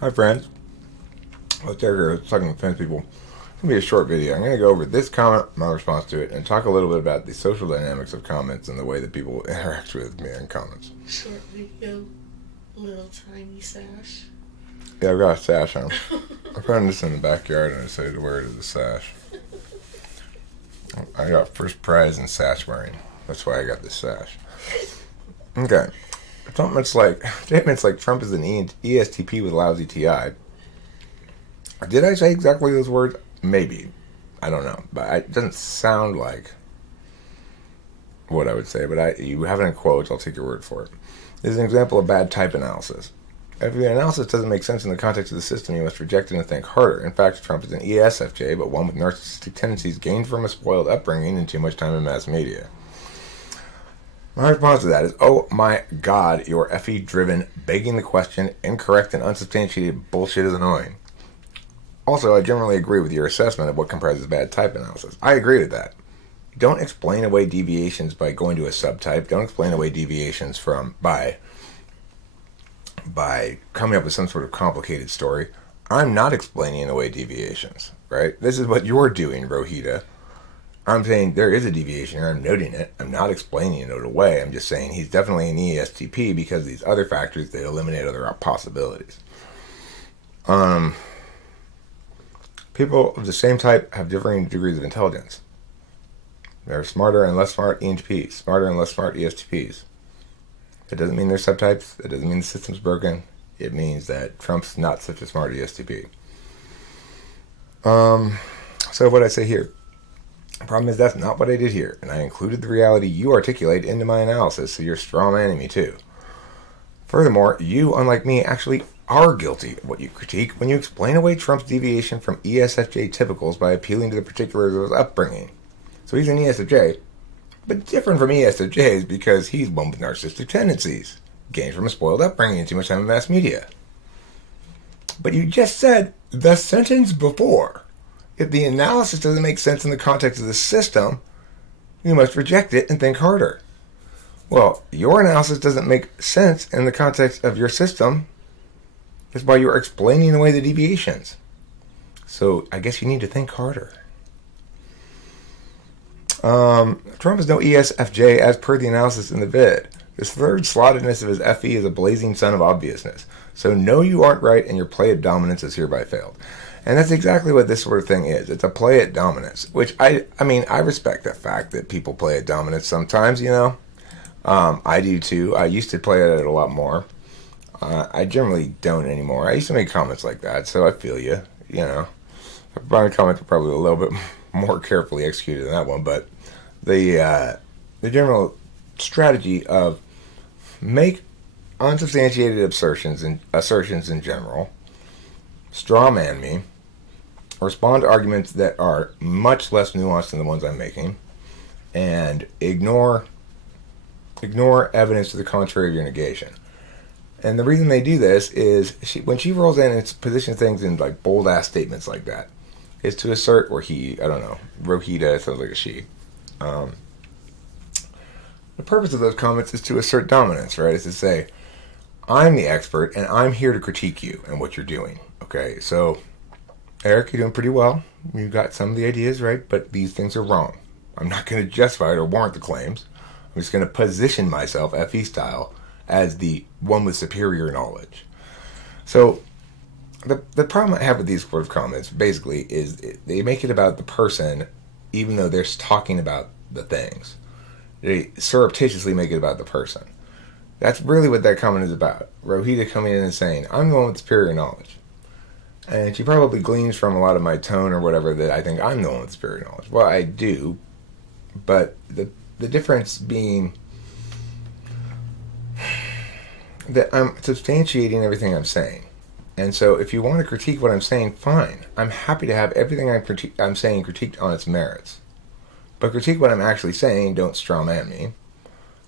Hi friends, well, Tigger talking to fence people. It's going to be a short video. I'm going to go over this comment, my response to it, and talk a little bit about the social dynamics of comments and the way that people interact with me in comments. Short video, little tiny sash. Yeah, I've got a sash on. I found this in the backyard and I decided to wear it as a sash. I got first prize in sash wearing. That's why I got this sash. Okay. Statements like Trump is an ESTP with lousy TI. Did I say exactly those words? Maybe. I don't know. But it doesn't sound like what I would say. But you have it in quotes. I'll take your word for it. This is an example of bad type analysis. If the analysis doesn't make sense in the context of the system, you must reject it and think harder. In fact, Trump is an ESFJ, but one with narcissistic tendencies gained from a spoiled upbringing and too much time in mass media. My response to that is, oh my God, your FE-driven, begging the question, incorrect and unsubstantiated bullshit is annoying. Also, I generally agree with your assessment of what comprises bad type analysis. I agree with that. Don't explain away deviations by going to a subtype. Don't explain away deviations by coming up with some sort of complicated story. I'm not explaining away deviations, right? This is what you're doing, Rohita. I'm saying there is a deviation here. I'm noting it. I'm not explaining it away. I'm just saying he's definitely an ESTP because these other factors, they eliminate other possibilities. People of the same type have differing degrees of intelligence. There are smarter and less smart ENTPs, smarter and less smart ESTPs. That doesn't mean they're subtypes. That doesn't mean the system's broken. It means that Trump's not such a smart ESTP. So what I say here. The problem is that's not what I did here, and I included the reality you articulate into my analysis, so you're straw manning me too. Furthermore, you, unlike me, actually are guilty of what you critique when you explain away Trump's deviation from ESFJ typicals by appealing to the particulars of his upbringing. So he's an ESFJ, but different from ESFJs because he's one with narcissistic tendencies, gained from a spoiled upbringing and too much time in mass media. But you just said the sentence before. If the analysis doesn't make sense in the context of the system, you must reject it and think harder. Well, your analysis doesn't make sense in the context of your system. That's why you're explaining away the deviations. So I guess you need to think harder. Trump is no ESFJ as per the analysis in the vid. This third slottedness of his FE is a blazing son of obviousness. So no, you aren't right, and your play of dominance is hereby failed. And that's exactly what this sort of thing is. It's a play at dominance, which I respect the fact that people play at dominance sometimes, you know. I do too. I used to play at it a lot more. I generally don't anymore. I used to make comments like that, so I feel you, you know. My comments are probably a little bit more carefully executed than that one, but the general strategy of make unsubstantiated assertions in general, straw man me, respond to arguments that are much less nuanced than the ones I'm making, and ignore evidence to the contrary of your negation. And the reason they do this is when she rolls in and positions things in like bold ass statements like that, is to assert, or Rohita, sounds like a she. The purpose of those comments is to assert dominance, right? Is to say, I'm the expert and I'm here to critique you and what you're doing. Okay, so Eric, you're doing pretty well. You got some of the ideas right, but these things are wrong. I'm not going to justify it or warrant the claims. I'm just going to position myself, FE style, as the one with superior knowledge. So the problem I have with these sort of comments, basically, is they make it about the person, even though they're talking about the things. They surreptitiously make it about the person. That's really what that comment is about. Rohita coming in and saying, I'm the one with superior knowledge. And she probably gleans from a lot of my tone or whatever that I think I'm the one with superior knowledge. Well, I do, but the difference being that I'm substantiating everything I'm saying. And so if you want to critique what I'm saying, fine. I'm happy to have everything I'm saying critiqued on its merits. But critique what I'm actually saying, don't straw man me.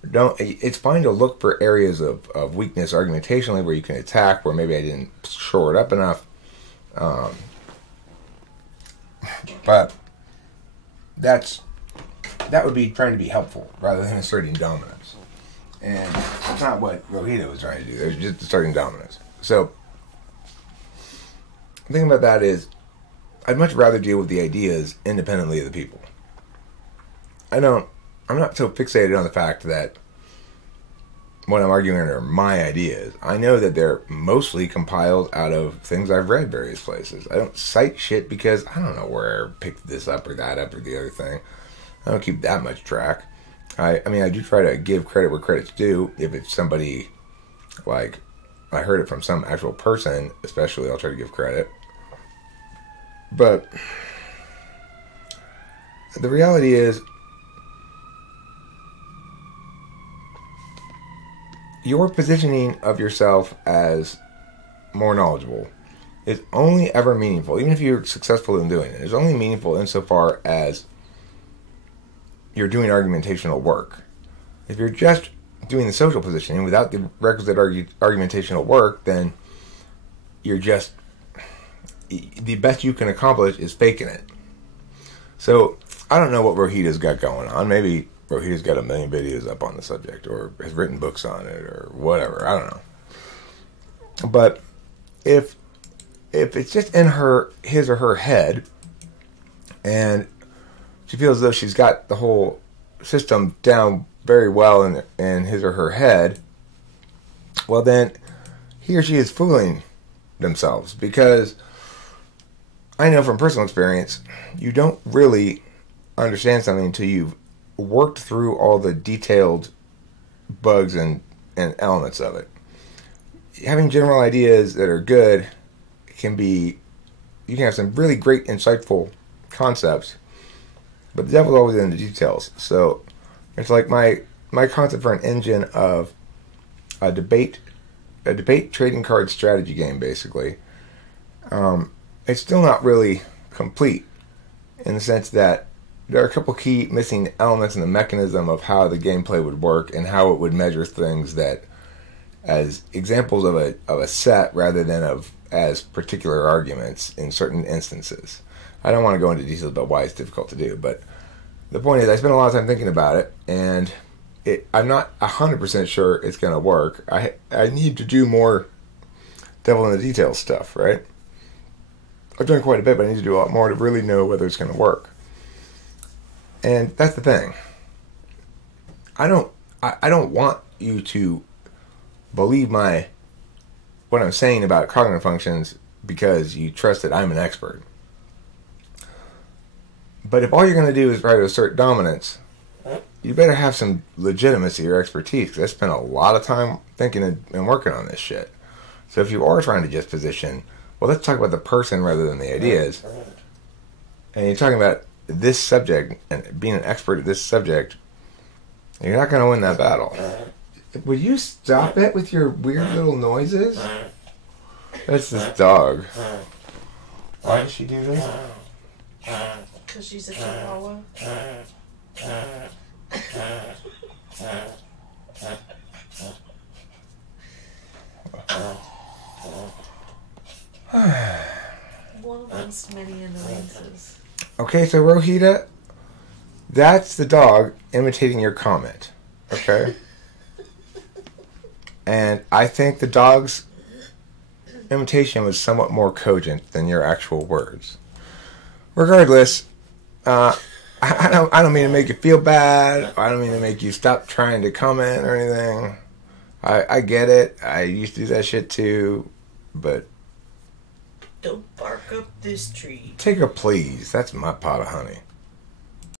It's fine to look for areas of weakness argumentationally where you can attack, where maybe I didn't shore it up enough. But that would be trying to be helpful rather than asserting dominance. And that's not what Rohita was trying to do. They were just asserting dominance. So the thing about that is, I'd much rather deal with the ideas independently of the people. I'm not so fixated on the fact that what I'm arguing are my ideas. I know that they're mostly compiled out of things I've read various places. I don't cite shit because I don't know where I picked this up or that up or the other thing. I don't keep that much track. I mean, I do try to give credit where credit's due. If it's somebody, like, I heard it from some actual person, especially, I'll try to give credit. But the reality is, your positioning of yourself as more knowledgeable is only ever meaningful, even if you're successful in doing it. It's only meaningful insofar as you're doing argumentational work. If you're just doing the social positioning without the requisite argumentational work, then you're just, the best you can accomplish is faking it. So I don't know what Rohita's got going on. Maybe Rohita's got a million videos up on the subject, or has written books on it, or whatever. I don't know. But if it's just in his or her head, and she feels as though she's got the whole system down very well in his or her head, well then, he or she is fooling themselves. Because I know from personal experience, you don't really understand something until you've worked through all the detailed bugs and elements of it. Having general ideas that are good you can have some really great, insightful concepts, but the devil's always in the details. So it's like my concept for an engine of a debate trading card strategy game, basically. It's still not really complete in the sense that there are a couple key missing elements in the mechanism of how the gameplay would work and how it would measure things that as examples of a set rather than as particular arguments in certain instances. I don't want to go into details about why it's difficult to do, but the point is I spent a lot of time thinking about it, and I'm not 100% sure it's going to work. I need to do more devil in the details stuff, right? I've done quite a bit, but I need to do a lot more to really know whether it's going to work. And that's the thing. I don't want you to believe what I'm saying about cognitive functions because you trust that I'm an expert. But if all you're going to do is try to assert dominance, you better have some legitimacy or expertise, because I spent a lot of time thinking and working on this shit. So if you are trying to just position, well, let's talk about the person rather than the ideas, and you're talking about this subject and being an expert at this subject, you're not going to win that battle. Would you stop it with your weird little noises? That's this dog. Why does she do this? Because she's a chihuahua. One amongst many annoyances. Okay, so Rohita, that's the dog imitating your comment. Okay? And I think the dog's imitation was somewhat more cogent than your actual words. Regardless, I don't mean to make you feel bad. I don't mean to make you stop trying to comment or anything. I get it. I used to do that shit too, but don't bark up this tree. Tigger, please. That's my pot of honey.